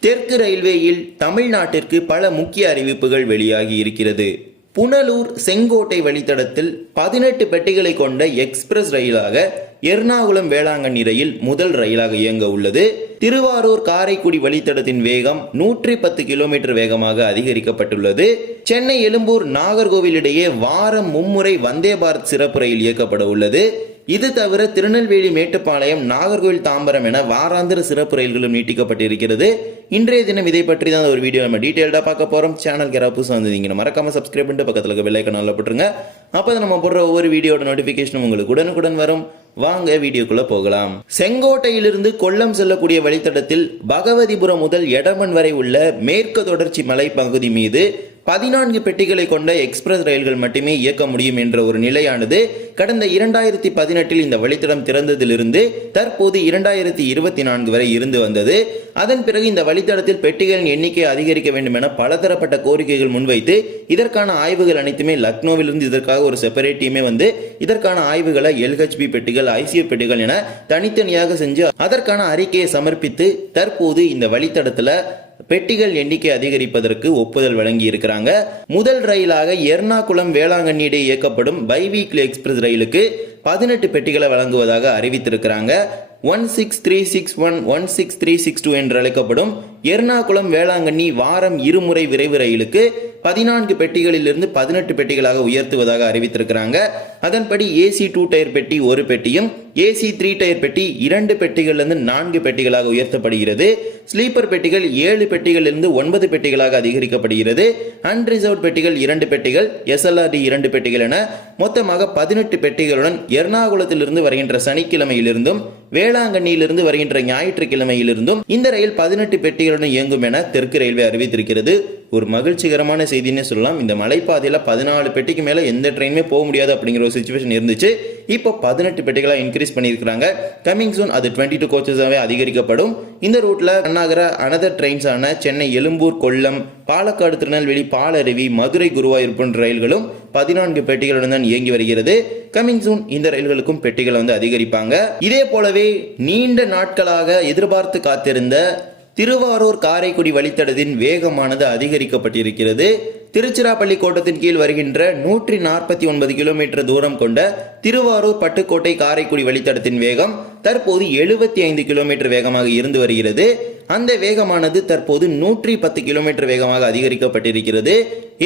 தெற்கு ரயில்வேயில் தமிழ்நாட்டிற்கு பல முக்கிய அறிவிப்புகள் வெளியாகி இருக்கிறது. புனலூர் செங்கோட்டை வழித்தடத்தில் பதினெட்டு பெட்டிகளை கொண்ட எக்ஸ்பிரஸ் ரயிலாக எர்ணாகுளம் வேளாங்கண்ணி ரயில் முதல் ரயிலாக இயங்க உள்ளது. திருவாரூர் காரைக்குடி வழித்தடத்தின் வேகம் நூற்றி பத்து கிலோமீட்டர் வேகமாக அதிகரிக்கப்பட்டுள்ளது. சென்னை எழும்பூர் நாகர்கோவில் இடையே வாரம் மும்முறை வந்தே பாரத் சிறப்பு ரயில் இயக்கப்பட உள்ளது. இது தவிர திருநெல்வேலி மேட்டுப்பாளையம் நாகர்கோவில் தாம்பரம் என வாராந்திர சிறப்பு ரயில்களும் நீட்டிக்கப்பட்டிருக்கிறது. இன்றைய தினம் இதை பற்றி தான் ஒரு வீடியோ நம்ம டீட்டெயில்டாக பார்க்க போகிறோம் சேனல் யாராவது புதுசாக வந்தீங்கன்னா மறக்காம சப்ஸ்கிரைப் பண்ணிட்டு பக்கத்தில் இருக்க பெல் நல்லா போட்டுருங்க. அப்போ நம்ம போடுற ஒவ்வொரு வீடியோட நோட்டிஃபிகேஷனும் உங்களுக்கு உடனுக்குடன் வரும். வாங்க வீடியோக்குள்ள போகலாம். செங்கோட்டையிலிருந்து கொல்லம் செல்லக்கூடிய வழித்தடத்தில் பகவதிபுரம் முதல் எடமன் வரை உள்ள மேற்கு தொடர்ச்சி மலை பகுதி மீது பதினான்கு பெட்டிகளை கொண்ட எக்ஸ்பிரஸ் ரயில்கள் மட்டுமே இயக்க முடியும் என்ற ஒரு நிலையானது கடந்த இரண்டாயிரத்தி பதினெட்டில் இந்த வழித்தடம் திறந்ததிலிருந்து தற்போது இரண்டாயிரத்தி இருபத்தி நான்கு வரை இருந்து வந்தது. அதன் பிறகு இந்த வழித்தடத்தில் பெட்டிகளின் எண்ணிக்கை அதிகரிக்க வேண்டும் என பலதரப்பட்ட கோரிக்கைகள் முன்வைத்து இதற்கான ஆய்வுகள் அனைத்துமே லக்னோவிலிருந்து இதற்காக ஒரு செப்பரேட் டீமே வந்து இதற்கான ஆய்வுகளை எல்ஹெச்பி பெட்டிகள் ஐசியூ பெட்டிகள் என தனித்தனியாக செஞ்சு அதற்கான அறிக்கையை சமர்ப்பித்து தற்போது இந்த வழித்தடத்தில் பெட்டிகள் எண்ணிக்கை அதிகரிப்பதற்கு ஒப்புதல் வழங்கி இருக்கிறாங்க முதல் ரயிலாக எர்ணாகுளம் வேளாங்கண்ணி இடையே இயக்கப்படும் பைவீக்லி எக்ஸ்பிரஸ் ரயிலுக்கு பதினெட்டு பெட்டிகளை வழங்குவதாக அறிவித்திருக்கிறாங்க. One six three six one one six three six two என்று அழைக்கப்படும் எர்ணாகுளம் வேளாங்கண்ணி வாரம் இருமுறை விரைவு ரயிலுக்கு பதினான்கு பெட்டிகளிலிருந்து பதினெட்டு பெட்டிகளாக உயர்த்துவதாக அறிவித்திருக்கிறாங்க. அதன்படி ஏசி டூ டயர் பெட்டி ஒரு பெட்டியும் ஏசி த்ரீ டயர் பெட்டி இரண்டு பெட்டிகளிலிருந்து நான்கு பெட்டிகளாக உயர்த்தப்படுகிறது. ஸ்லீப்பர் பெட்டிகள் ஏழு பெட்டிகளிலிருந்து ஒன்பது பெட்டிகளாக அதிகரிக்கப்படுகிறது. அன்ரிசர்வ் பெட்டிகள் இரண்டு பெட்டிகள் எஸ்எல்ஆர்டி இரண்டு பெட்டிகள் என மொத்தமாக பதினெட்டு பெட்டிகளுடன் எர்ணாகுளத்திலிருந்து வருகின்ற சனிக்கிழமையிலிருந்தும் வேளாங்கண்ணியிலிருந்து வருகின்ற ஞாயிற்றுக்கிழமையிலிருந்தும் இந்த ரயில் பதினெட்டு பெட்டிகள் பெட்டிகளுடன் இயங்கும் என தெற்கு ரயில்வே அறிவித்திருக்கிறது. ஒரு மகிழ்ச்சிகரமான செய்தின்னு சொல்லலாம். இந்த மலைப்பாதையில் பதினாலு பெட்டிக்கு மேலே எந்த ட்ரெயினுமே போக முடியாது அப்படிங்கிற ஒரு சுச்சுவேஷன் இருந்துச்சு. இப்போ பதினெட்டு பெட்டிகளாக இன்க்ரீஸ் பண்ணியிருக்கிறாங்க. கமிங் சூன் அது டுவெண்ட்டி டூ கோச்சஸாகவே அதிகரிக்கப்படும். இந்த ரூட்டில் ரன்னாகிற அனதர் ட்ரெயின்ஸான சென்னை எழும்பூர் கொல்லம் பாலக்காடு திருநெல்வேலி பாலருவி மதுரை குருவாயூர் போன்ற ரயில்களும் பதினான்கு பெட்டிகளுடன் தான் இயங்கி வருகிறது. கமிங் சூன் இந்த ரயில்களுக்கும் பெட்டிகளை வந்து அதிகரிப்பாங்க. இதே போலவே நீண்ட நாட்களாக எதிர்பார்த்து காத்திருந்த திருவாரூர் காரைக்குடி வழித்தடத்தின் வேகமானது அதிகரிக்கப்பட்டிருக்கிறது. திருச்சிராப்பள்ளி கோட்டத்தின் கீழ் வருகின்ற நூற்றி நாற்பத்தி ஒன்பது கிலோமீட்டர் தூரம் கொண்ட திருவாரூர் பட்டுக்கோட்டை காரைக்குடி வழித்தடத்தின் வேகம் தற்போது எழுபத்தி ஐந்து கிலோமீட்டர் வேகமாக இருந்து வருகிறது. அந்த வேகமானது தற்போது நூற்றி பத்து கிலோமீட்டர் வேகமாக அதிகரிக்கப்பட்டிருக்கிறது.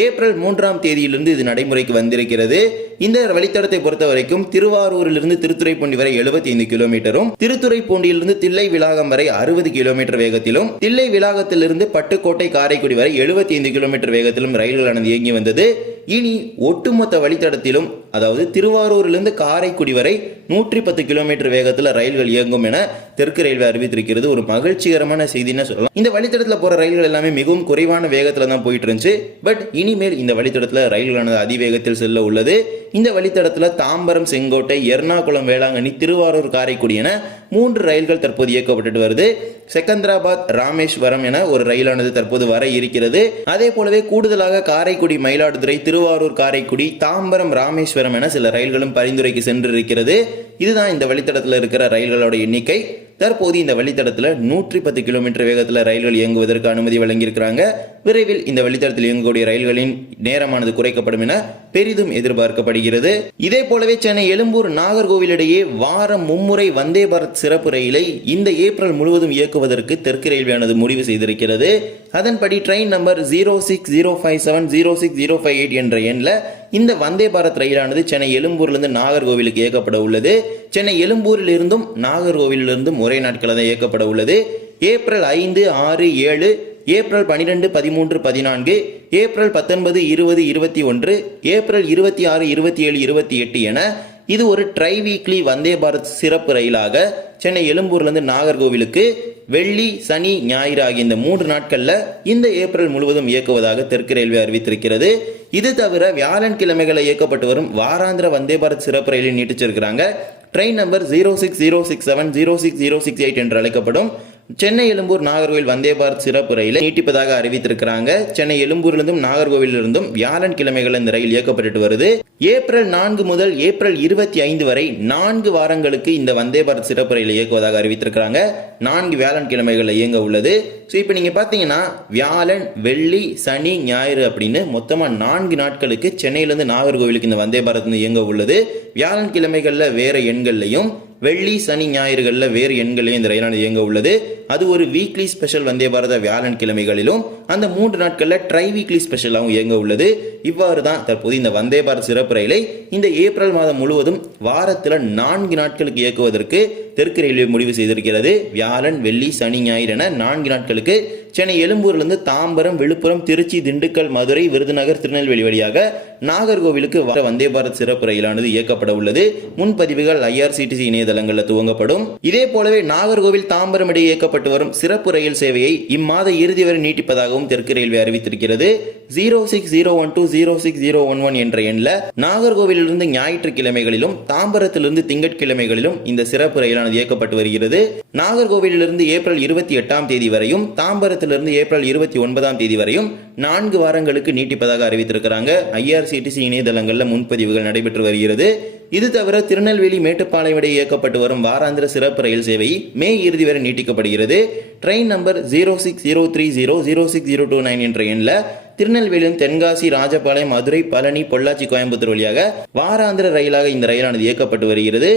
ஏப்ரல் மூன்றாம் தேதியிலிருந்து இது நடைமுறைக்கு வந்திருக்கிறது. இந்த வழித்தடத்தை பொறுத்த வரைக்கும் திருவாரூரிலிருந்து திருத்துறைப்பூண்டி வரை எழுபத்தி ஐந்து கிலோமீட்டரும் திருத்துறைப்பூண்டியிலிருந்து தில்லை விலாகம் வரை அறுபது கிலோமீட்டர் வேகத்திலும் தில்லை விலாகத்திலிருந்து பட்டுக்கோட்டை காரைக்குடி வரை எழுபத்தி ஐந்து கிலோமீட்டர் வேகத்திலும் ரயில் ரயில்களானது இயங்கி வந்தது. இனி ஒட்டுமொத்த வழித்தடத்திலும் அதாவது திருவாரூரிலிருந்து காரைக்குடி வரை நூற்றி பத்து கிலோமீட்டர் வேகத்தில் ரயில்கள் இயங்கும் என தெற்கு ரயில்வே அறிவித்திருக்கிறது. ஒரு மகிழ்ச்சிகரமான செய்தின்னு சொல்லலாம். இந்த வழித்தடத்தில் போகிற ரயில்கள் எல்லாமே மிகவும் குறைவான வேகத்தில் தான் போயிட்டு இருந்துச்சு. பட் இனிமேல் இந்த வழித்தடத்தில் ரயில்களானது அதிவேகத்தில் செல்ல உள்ளது. இந்த வழித்தடத்தில் தாம்பரம் செங்கோட்டை எர்ணாகுளம் வேளாங்கண்ணி திருவாரூர் காரைக்குடி என மூன்று ரயில்கள் தற்போது இயக்கப்பட்டு வருது. செகந்திராபாத் ராமேஸ்வரம் என ஒரு ரயிலானது தற்போது வர இருக்கிறது. அதே போலவே கூடுதலாக காரைக்குடி மயிலாடுதுறை திருவாரூர் காரைக்குடி தாம்பரம் ராமேஸ்வரம் என சில ரயில்களும் பரிந்துரைக்கு சென்றிருக்கிறது. இதுதான் இந்த வழித்தடத்தில் இருக்கிற ரயில்களோட எண்ணிக்கை. தற்போது இந்த வழித்தடத்தில் நூற்றி பத்து கிலோமீட்டர் வேகத்தில் ரயில்கள் இயங்குவதற்கு அனுமதி வழங்கியிருக்கிறாங்க. விரைவில் இந்த வழித்தடத்தில் இயங்கக்கூடிய ரயில்களின் நேரமானது குறைக்கப்படும் என பெரிதும் எதிர்பார்க்கப்படுகிறது. இதே போலவே சென்னை எழும்பூர் நாகர்கோவில் இடையே வாரம் மும்முறை வந்தே பாரத் சிறப்பு ரயிலை இந்த ஏப்ரல் முழுவதும் இயக்குவதற்கு தெற்கு ரயில்வேயானது முடிவு செய்திருக்கிறது. அதன்படி train number zero six zero five seven zero six zero five eight என்ற எண்ணில் இந்த வந்தே பாரத் ரயிலானது சென்னை எழும்பூர்லேருந்து நாகர்கோவிலுக்கு இயக்கப்பட உள்ளது. சென்னை எழும்பூரிலிருந்தும் நாகர்கோவிலிருந்தும் ஒரே ஒரே நாட்களில் தான் இயக்கப்பட உள்ளது. ஏப்ரல் ஐந்து ஆறு ஏழு ஏப்ரல் பனிரெண்டு பதிமூன்று பதினான்கு ஏப்ரல் பத்தொன்பது இருபது இருபத்தி ஒன்று ஏப்ரல் இருபத்தி ஆறு இருபத்தி ஏழு இருபத்தி எட்டு என இது ஒரு ட்ரை வீக்லி வந்தே பாரத் சிறப்பு ரயிலாக சென்னை எழும்பூர்லேருந்து நாகர்கோவிலுக்கு வெள்ளி சனி ஞாயிறு ஆகிய இந்த மூன்று நாட்களில் இந்த ஏப்ரல் முழுவதும் இயக்குவதாக தெற்கு ரயில்வே அறிவித்திருக்கிறது. இது தவிர வியாழன் கிழமைகளை இயக்கப்பட்டு வரும் வாராந்திர வந்தே பாரத் சிறப்பு ரயிலை நீட்டிச்சிருக்கிறாங்க. Train number zero six zero six seven zero six zero six eight என்று அழைக்கப்படும் சென்னை எழும்பூர் நாகர்கோவில் வந்தே பாரத் சிறப்பு ரயிலை நீட்டிப்பதாக அறிவித்திருக்கிறாங்க. சென்னை எழும்பூரிலிருந்தும் நாகர்கோவிலிருந்தும் வியாழன் கிழமைகள் இந்த ரயில் இயக்கப்பட்டு வருது. ஏப்ரல் நான்கு முதல் ஏப்ரல் இருபத்தி ஐந்து வரை நான்கு வாரங்களுக்கு இந்த வந்தே பாரத் சிறப்பு ரயில் இயக்குவதாக அறிவித்திருக்கிறாங்க. நான்கு வியாழன் கிழமைகளில் இயங்க உள்ளது. ஸோ இப்போ நீங்கள் பார்த்தீங்கன்னா வியாழன் வெள்ளி சனி ஞாயிறு அப்படின்னு மொத்தமாக நான்கு நாட்களுக்கு சென்னையிலேருந்து நாகர்கோவிலுக்கு இந்த வந்தே பாரத் இயங்க உள்ளது. வியாழன் கிழமைகளில் வேற எண்கள்லையும் வெள்ளி சனி ஞாயிறுகளில் வேறு எண்களையும் இந்த ரயிலானது இயங்க உள்ளது. அது ஒரு வீக்லி ஸ்பெஷல் வந்தே பாரத வியாழன் கிழமைகளிலும் அந்த மூன்று நாட்களில் ட்ரை வீக்லி ஸ்பெஷலாகவும் இயங்க உள்ளது. இவ்வாறு தான் தற்போது இந்த வந்தே பாரத் சிறப்பு ரயிலை இந்த ஏப்ரல் மாதம் முழுவதும் வாரத்தில் நான்கு நாட்களுக்கு இயக்குவதற்கு தெற்கு ரயில்வே முடிவு செய்திருக்கிறது. வியாழன் வெள்ளி சனி ஞாயிறு என நான்கு நாட்களுக்கு சென்னை எழும்பூர்லேருந்து தாம்பரம் விழுப்புரம் திருச்சி திண்டுக்கல் மதுரை விருதுநகர் திருநெல்வேலி வழியாக நாகர்கோவிலுக்கு வர வந்தே பாரத் சிறப்பு ரயிலானது இயக்கப்பட உள்ளது. முன்பதிவுகள் ஐஆர்சிடிசி இணையதளங்களில் துவங்கப்படும். இதே போலவே நாகர்கோவில் தாம்பரம் இடையே இயக்கப்பட்டு வரும் சிறப்பு ரயில் சேவையை இம்மாத இறுதி வரை நீட்டிப்பதாகவும் தெற்கு ரயில்வே அறிவித்திருக்கிறது. Zero six zero one two zero six zero one one என்ற எண்ணில் நாகர்கோவிலிருந்து ஞாயிற்றுக்கிழமைகளிலும் தாம்பரத்திலிருந்து திங்கட்கிழமைகளிலும் இந்த சிறப்பு ரயிலானது இயக்கப்பட்டு வருகிறது. நாகர்கோவிலிருந்து ஏப்ரல் இருபத்தி எட்டாம் தேதி வரையும் தாம்பரத்திலிருந்து ஏப்ரல் இருபத்தி ஒன்பதாம் தேதி வரையும் நான்கு வாரங்களுக்கு நீட்டிப்பதாக அறிவித்திருக்கிறாங்க. ஐஆர்சி சிடிசி இணையதளங்களில் முன்பதிவுகள் நடைபெற்று வருகிறது. இது தவிர திருநெல்வேலி மேட்டுப்பாளையம் இடையே இயக்கப்பட்டு வரும் வாராந்திர சிறப்பு ரயில் சேவை மே இறுதி வரை நீட்டிக்கப்படுகிறது. Train number zero six zero three zero zero six zero two nine என்ற எண்ணில் திருநெல்வேலியும் தென்காசி ராஜபாளையம் மதுரை பழனி பொள்ளாச்சி கோயம்புத்தூர் வழியாக வாராந்திர ரயிலாக இந்த ரயிலானது இயக்கப்பட்டு வருகிறது.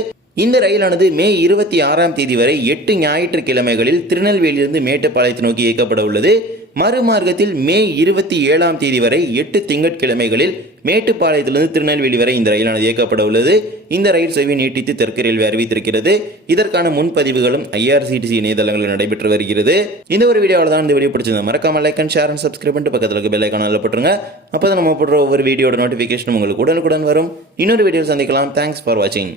இந்த ரயிலானது மே இருபத்தி ஆறாம் தேதி வரை எட்டு ஞாயிற்றுக்கிழமைகளில் திருநெல்வேலியிலிருந்து மேட்டுப்பாளையத்தை நோக்கி இயக்கப்பட உள்ளது. மறுமார்க்கத்தில் மே இருபத்தி ஏழாம் தேதி வரை எட்டு திங்கட்கிழமைகளில் மேட்டுப்பாளையத்திலிருந்து திருநெல்வேலி வரை இந்த ரயிலானது இயக்கப்பட உள்ளது. இந்த ரயில் சேவை நீட்டித்து தெற்கு ரயில்வே அறிவித்திருக்கிறது. இதற்கான முன்பதிவுகளும் ஐஆர்சிடிசி இணையதளங்களில் நடைபெற்று வருகிறது. இந்த ஒரு வீடியோவில் தான் இந்த வீடியோ பிடிச்சிருந்தா மறக்காம like and share and subscribe பண்ணிட்டு பக்கத்தில் இருக்க பெல்லைக்கான போட்டுருங்க. அப்போ தான் நம்ம போடுற ஒவ்வொரு வீடியோட நோட்டிஃபிகேஷன் உங்களுக்கு உடனுக்குடன் வரும். இன்னொரு வீடியோ சந்திக்கலாம். தேங்க்ஸ் ஃபார் வாட்சிங்